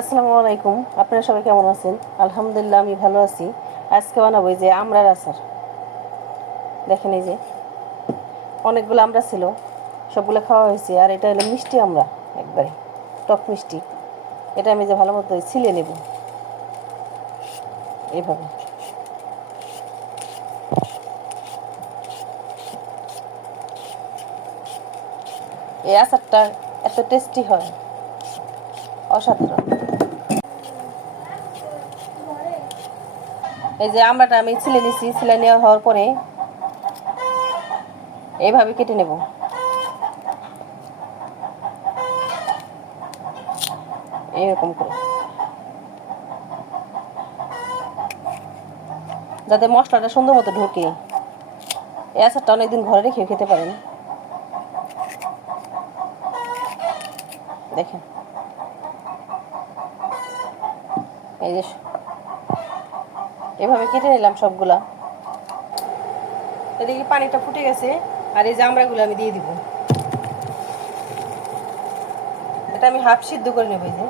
আসসালামু আলাইকুম। আপনারা সবাই কেমন আছেন? আলহামদুলিল্লাহ আমি ভালো আছি। আজকে বানাবো এই যে আমড়ার আচার। দেখেন এই যে অনেকগুলো আমড়া ছিল, সবগুলো খাওয়া হয়েছে। আর এটা হলো মিষ্টি আমড়া, একবারে টক মিষ্টি। এটা আমি যে ভালো মতো ছিলে নেব এইভাবে। এই আচারটা এত টেস্টি হয়, অসাধারণ। এই যে আমড়াটা আমি ছিলে নিছি, ছিলে নেওয়া হওয়ার পরে এইভাবে কেটে নেব। এইরকম করে, যাতে মশলাটা সুন্দর মতো ঢোকে। এই আচারটা অনেকদিন ঘরে রেখেও খেতে পারেন। দেখেন এই যে এভাবে কেটে নিলাম সবগুলা। এদিকে পানিটা ফুটে গেছে, আর এই জামড়াগুলো আমি দিয়ে দিব। এটা আমি হাফ সিদ্ধ করে নেব। এই যে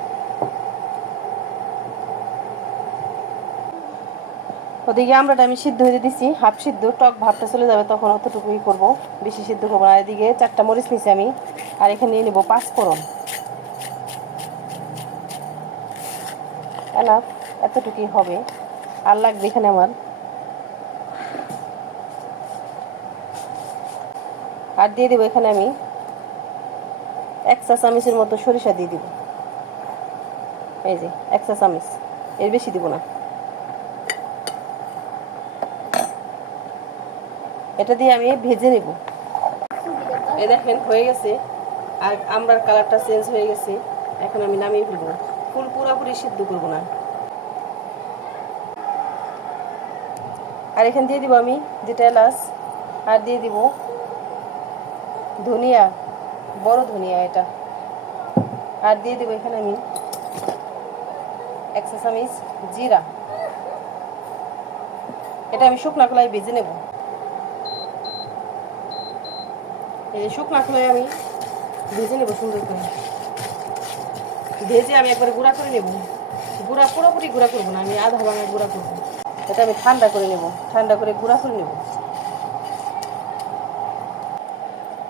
ওদিকে আমড়াটা আমি সিদ্ধ হয়ে দিছি, হাফ সিদ্ধ। টক ভাবটা চলে যাবে তখন অতটুকুই করব, বেশি সিদ্ধ করবো না। আর এদিকে 4টা মরিচ নিছি আমি, আর এখানে নিয়ে নেবো 5 ফোড়ন। এনাফ, এতটুকুই হবে, আর লাগবে এখানে আমার। আর দিয়ে দেবো এখানে আমি 1 চা চামচের মতো সরিষা দিয়ে দিব। এই যে 1 চা চামচ, এর বেশি দিব না। এটা দিয়ে আমি ভেজে নেব। এই দেখেন হয়ে গেছে, আর আমড়ার কালারটা চেঞ্জ হয়ে গেছে। এখন আমি নামিয়ে ফেলবো। পুরোপুরি সিদ্ধ করবো না। আর এখানে দিয়ে দিব আমি যেটা এলাচ, আর দিয়ে দিব ধনিয়া, বড় ধনিয়া এটা। আর দিয়ে দিব এখানে আমি 1 চা চামচ জিরা। এটা আমি শুকনা খোলায় ভেজে নেব। এই শুকনা খোলায় আমি ভেজে নেব সুন্দর করে। ভেজে আমি একবারে গুঁড়া করে নেব। পুরোপুরি গুঁড়া করবো না, আমি আধা ভাঙা গুঁড়া করবো। এটা আমি ঠান্ডা করে নেব, ঠান্ডা করে গুঁড়া করে নেব।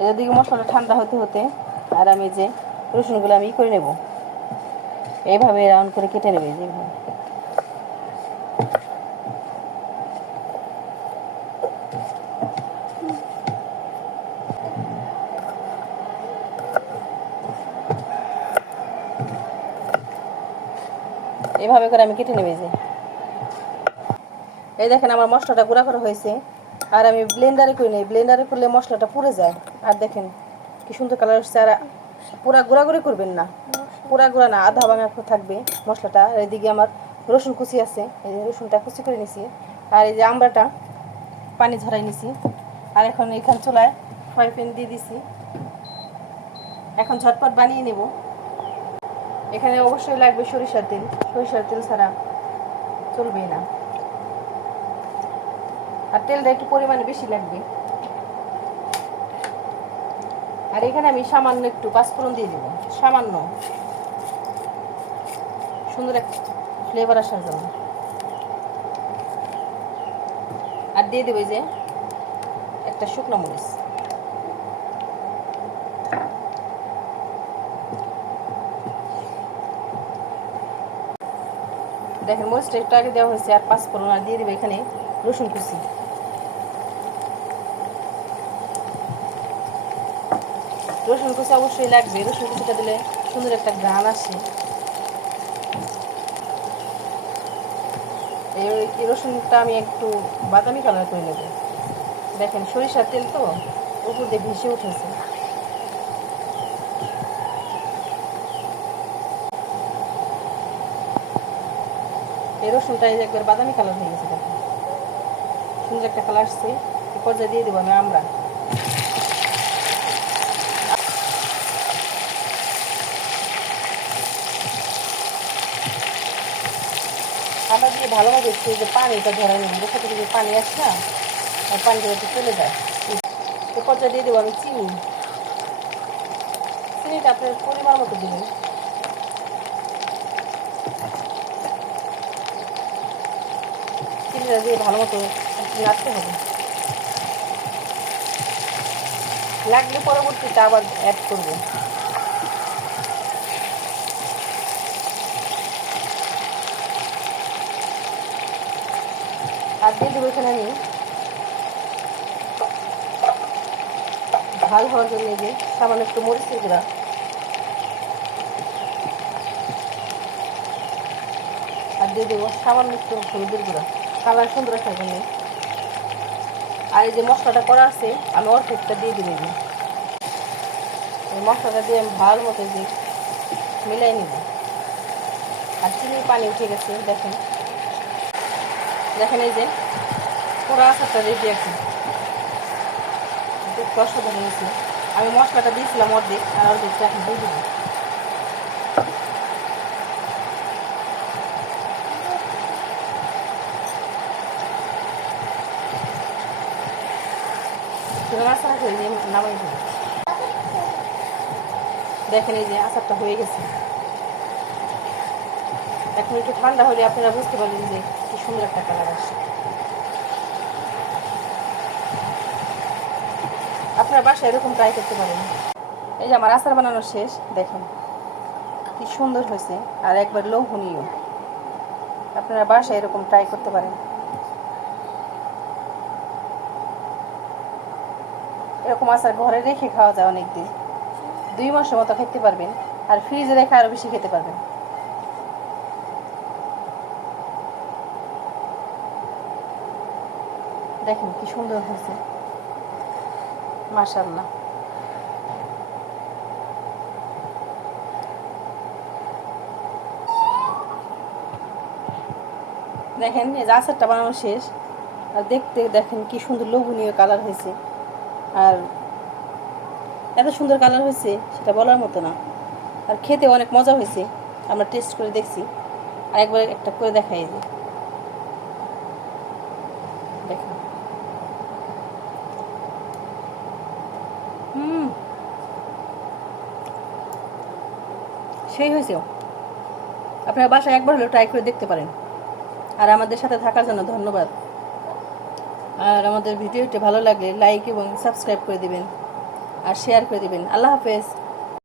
এদিকে মশলাটা ঠান্ডা হতে হতে আর আমি যে রসুনগুলো আমি করে নেব। এইভাবে রাউন্ড করে কেটে নেবে যেভাবে। এইভাবে করে আমি কেটে নেবে যে। এই দেখেন আমার মশলাটা গুঁড়া করা হয়েছে। আর আমি ব্লেন্ডারে করে নিই, ব্লেন্ডারে করলে মশলাটা পুড়ে যায়। আর দেখেন কি সুন্দর কালার আসছে। আর পুরা গুঁড়াগুড়ি করবেন না, পুরা গুঁড়া না, আধা ভাঙা থাকবে মশলাটা। আর এদিকে আমার রসুন কুচি আছে, এই যে রসুনটা কুচি করে নিছি। আর এই যে আমড়াটা পানি ঝরাই নিছি। আর এখন এখান চুলায় ফ্রাই প্যান দিয়ে দিছি। এখন ঝটপট বানিয়ে নেব। এখানে অবশ্যই লাগবে সরিষার তেল, সরিষার তেল ছাড়া চলবেই না। আর তেলটা একটু পরিমাণে বেশি লাগবে। আর এখানে আমি সামান্য একটু 5 ফোড়ন দিয়ে দেবো, সামান্য, সুন্দর একটা ফ্লেভার আসার জন্য। আর দিয়ে দেবো যে একটা শুকনো মরিচ। দেখেন মরিচটা একটু আগে দেওয়া হয়েছে। আর 5 ফোড়ন, আর দিয়ে দেবো এখানে রসুন কুচি। রসুন কুচি অবশ্যই লাগবে, রসুন কুচিটা দিলে সুন্দর একটা ঘ্রাণ আসে। এই রসুনটা আমি একটু বাদামি কালার করে নেব। দেখেন সরিষার তেল তো উপর দিয়ে ভেসে উঠেছে। এই রসুনটা একবার বাদামি কালার হয়ে গেছে। দেখেন সুন্দর একটা কালার আসছে। এই পর্যায়ে দিয়ে দেবো আমি আমড়া। আমরা দিয়ে ভালোভাবে একটু যে পানিটা ধরে নেব, কোথা থেকে যে পানি আসে না, আর পানিটা একটু চলে যায়। এই পর্যায়ে দিয়ে দেবো আমি চিনি। চিনিটা আপনার পরিমাণ মতো দেবেন। চিনিটা দিয়ে ভালো মতো নাড়তে হবে, লাগলে পরবর্তীতে আবার অ্যাড করবো। আর দিয়ে দেবো এখানে আমি ঝাল হওয়ার জন্য যে সামান্য একটু মরিচের গুঁড়া, আর দিয়ে দেবো সামান্য একটু হলুদের গুঁড়া, কালার সুন্দর আসার জন্য। আর এই যে মশলাটা করা আছে আমি অর্ধেকটা দিয়ে দেবো। এই মশলাটা দিয়ে আমি ভালো মতো যে মিলাই নিব। আর চিনির পানি উঠে গেছে, দেখেন দেখেন এই যে পুরো আচারটা রেডি আছে, দেখতে অসাধারণ হয়েছে। আমি মশলাটা দিয়েছিলাম অর্ধেক, আর অর্ধেকটা এখন দিয়ে দেবো। আচার হয়ে যে নামাই দেবো। দেখেন এই যে আচারটা হয়ে গেছে। এখন একটু ঠান্ডা হলে আপনারা বুঝতে পারবেন যে কি সুন্দর একটা কালার আসে। আপনার বাসায় এরকম ট্রাই করতে পারেন। এই যে আমার আচার বানানো শেষ, দেখেন কি সুন্দর হয়েছে আর একবার লোভনীয়। আপনারা বাসায় এরকম ট্রাই করতে পারেন। এরকম আচার ঘরে রেখে খাওয়া যায় অনেক দিন, 2 মাসের মতো খেতে পারবেন, আর ফ্রিজে রেখে আরও বেশি খেতে পারবেন। দেখেন কি সুন্দর হয়েছে, মাশাআল্লাহ। দেখেন এই যে আচারটা বানানো শেষ, আর দেখতে দেখেন কি সুন্দর লোভনীয় কালার হয়েছে। আর এত সুন্দর কালার হয়েছে সেটা বলার মতো না। আর খেতে অনেক মজা হয়েছে, আমরা টেস্ট করে দেখছি। আর একবার একটা করে দেখাই যে দেখেন, সেই হয়েছে। আপনারা বাসায় একবার হলেও ট্রাই করে দেখতে পারেন। আর আমাদের সাথে থাকার জন্য ধন্যবাদ। আর আমাদের ভিডিওটি ভালো লাগলে লাইক এবং সাবস্ক্রাইব করে দিবেন আর শেয়ার করে দিবেন। আল্লাহ হাফেজ।